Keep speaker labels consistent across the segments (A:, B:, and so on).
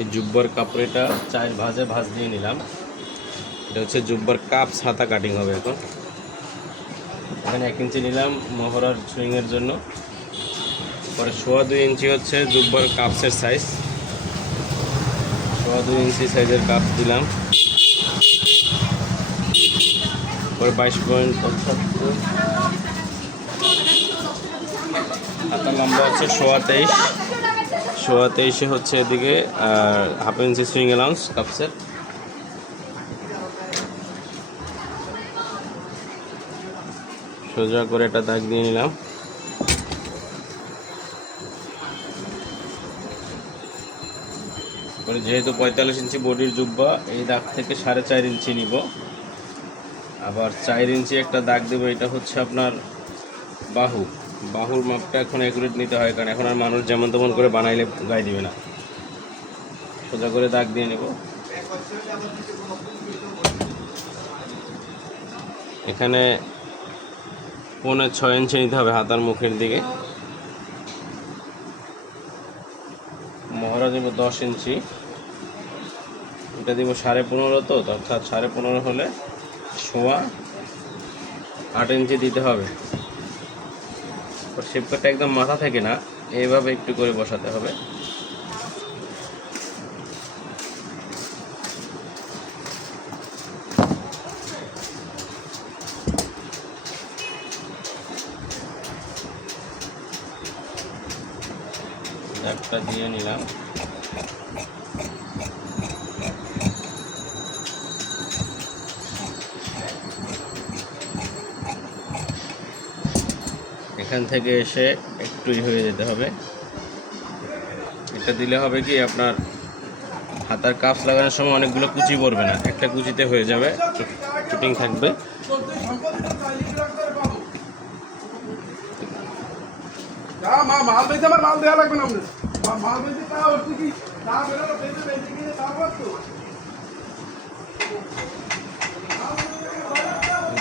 A: এই জুব্বার কাপড়েটা চায়ের ভাজে ভাজ দিয়ে নিলাম। এটা হচ্ছে জুব্বার কাপ ছাতা কাটিং হবে এখন। এখানে এক ইঞ্চি নিলাম মহড়ার সুইংয়ের জন্য। পরে সোয়া দুই ইঞ্চি হচ্ছে জুব্বার কাপসের সাইজ সোয়া দুই ইঞ্চি সাইজের কাপ দিলাম। পরে বাইশ পয়েন্ট পঁচাত্তর। হাতার লম্বা হচ্ছে সোয়া তেইশ। সোয়া তেইশে হচ্ছে এদিকে হাফ ইঞ্চি সুইং অ্যালাউন্স কাপসের সোজা করে একটা দাগ দিয়ে নিলাম। যেহেতু পঁয়তাল্লিশ ইঞ্চি বডির জুব্বা, এই দাগ থেকে সাড়ে চার ইঞ্চি নিব। আবার চার ইঞ্চি একটা দাগ দেবো, এটা হচ্ছে আপনার বাহু। বাহুর মাপটা এখন অ্যাকুরেট নিতে হয়, কারণ এখন আর মানুষ যেমন তেমন করে বানাইলে গায়ে দিবে না। সোজা করে দাগ দিয়ে নেব। এখানে পৌনে ছয় ইঞ্চি নিতে হবে হাতার মুখের দিকে। মহড়া দেব দশ ইঞ্চি। এটা দিব সাড়ে পনেরো তো, অর্থাৎ সাড়ে পনেরো হলে সোয়া আট ইঞ্চি দিতে হবে। শেপকারটা একদম মাথা থেকে না এইভাবে একটু করে বসাতে হবে। একটা দিয়ে নিলাম। এখান থেকে এসে একটুই হয়ে যেতে হবে। এটা দিলে হবে কি আপনার হাতার কাপস লাগানোর সময় অনেকগুলো কুচি পড়বে না, একটা কুচিতে হয়ে যাবে, ফিটিং থাকবে।
B: মাল দেওয়া লাগবে না মাল বেঁচে তা হচ্ছে কি না বেরোলো বেঁচে বেঁচে গিয়ে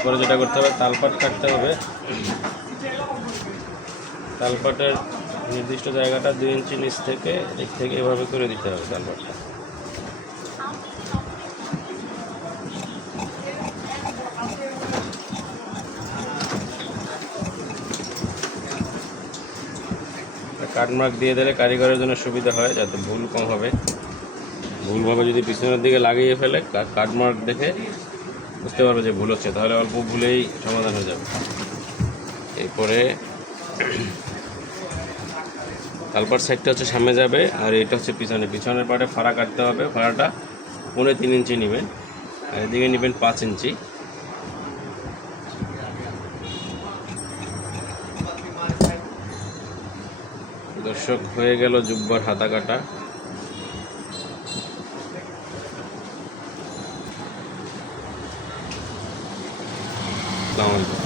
B: তারপর
A: যেটা করতে হবে, তালপাট কাটতে হবে। তালপাটের নির্দিষ্ট জায়গাটা দুই ইঞ্চি নিচ থেকে দিক থেকে এভাবে করে দিতে হবে তালপাটটা। কাটমার্ক দিয়ে দিলে কারিগরের জন্য সুবিধা হয়, যাতে ভুল কম হবে। ভুলভাবে যদি পিছনের দিকে লাগিয়ে ফেলে কাটমার্ক দেখে বুঝতে পারবে যে ভুল হচ্ছে, তাহলে অল্প ভুলেই সমাধান হয়ে যাবে। এরপরে কালপার সাইডটা হচ্ছে সামনে যাবে, আর এটা হচ্ছে পিছনে। পিছনের পাটে ফাড়া কাটতে হবে, ফাড়াটা পৌনে তিন ইঞ্চি নেবেন, আর এদিকে নেবেন পাঁচ ইঞ্চি। দর্শক, হয়ে গেল জুব্বার হাতা কাটা। আসসালামু আলাইকুম হুম।